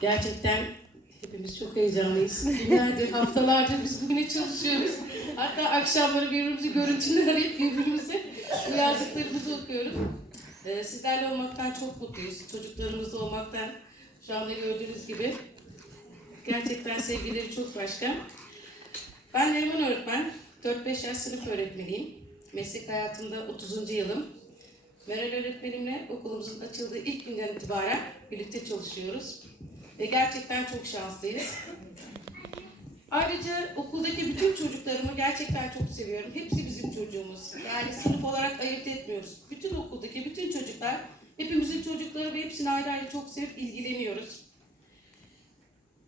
Gerçekten hepimiz çok heyecanlıyız. Günlerdir, haftalardır biz bugüne çalışıyoruz. Hatta akşamları birbirimizi görüntüler arayıp birbirimize bu okuyoruz. Ee, sizlerle olmaktan çok mutluyuz. Çocuklarımızla olmaktan şu anda gördüğünüz gibi gerçekten sevgileri çok başka. Ben Neriman öğretmen. 4-5 yaş sınıf öğretmeniyim. Meslek hayatımda 30. yılım. Meral öğretmenimle okulumuzun açıldığı ilk günden itibaren birlikte çalışıyoruz. Ve gerçekten çok şanslıyız. Ayrıca okuldaki bütün çocuklarımı gerçekten çok seviyorum. Hepsi bizim çocuğumuz. Yani sınıf olarak ayırt etmiyoruz. Bütün okuldaki bütün çocuklar, hepimizin çocukları ve hepsini ayrı ayrı çok sevip ilgileniyoruz.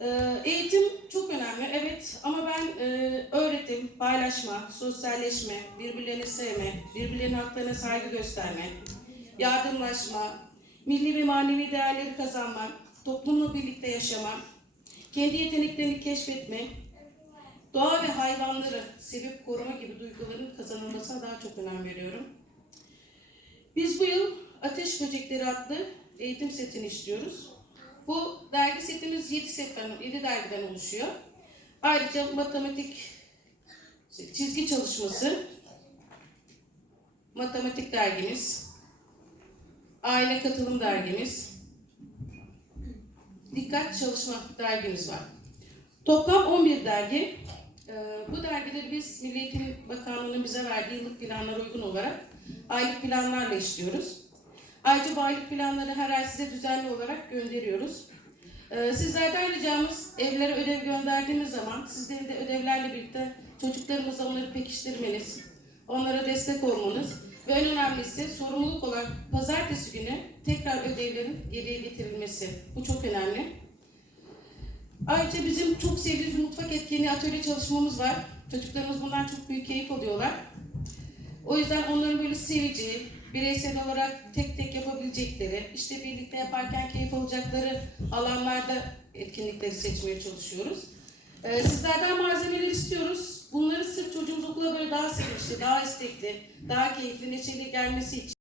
Ee, Eğitim çok önemli, evet ama ben e, öğretim, paylaşma, sosyalleşme, birbirlerini sevme, birbirlerinin haklarına saygı gösterme, yardımlaşma, milli ve manevi değerleri kazanma, toplumla birlikte yaşama, kendi yeteneklerini keşfetme, doğa ve hayvanları sevip koruma gibi duyguların kazanılmasına daha çok önem veriyorum. Biz bu yıl Ateş Böcekleri adlı eğitim setini işliyoruz. Bu dergi setimiz 7 setten, 7 dergiden oluşuyor. Ayrıca matematik çizgi çalışması, matematik dergimiz, aile katılım dergimiz, dikkat çalışma dergimiz var. Toplam 11 dergi. Ee, Bu dergileri biz Milli Eğitim Bakanlığı'nın bize verdiği yıllık planlara uygun olarak aylık planlarla işliyoruz. Ayrıca bu aylık planları her ay size düzenli olarak gönderiyoruz. Ee, Sizlerden ricamız evlere ödev gönderdiğimiz zaman sizlerin de ödevlerle birlikte çocuklarımızla onları pekiştirmeniz, onlara destek olmanız ve en önemlisi sorumluluk olarak pazartesi günü tekrar ödevlerin geriye getirilmesi. Bu çok önemli. Ayrıca bizim çok sevdiğimiz mutfak etkinliği atölye çalışmamız var. Çocuklarımız bundan çok büyük keyif alıyorlar. O yüzden onların böyle sevici, bireysel olarak tek tek yapabilecekleri, işte birlikte yaparken keyif alacakları alanlarda etkinlikleri seçmeye çalışıyoruz. Ee, sizlerden malzemeler istiyoruz. Bunları sırf çocuğumuz okula böyle daha sevinçli, daha istekli, daha keyifli, neşeli gelmesi için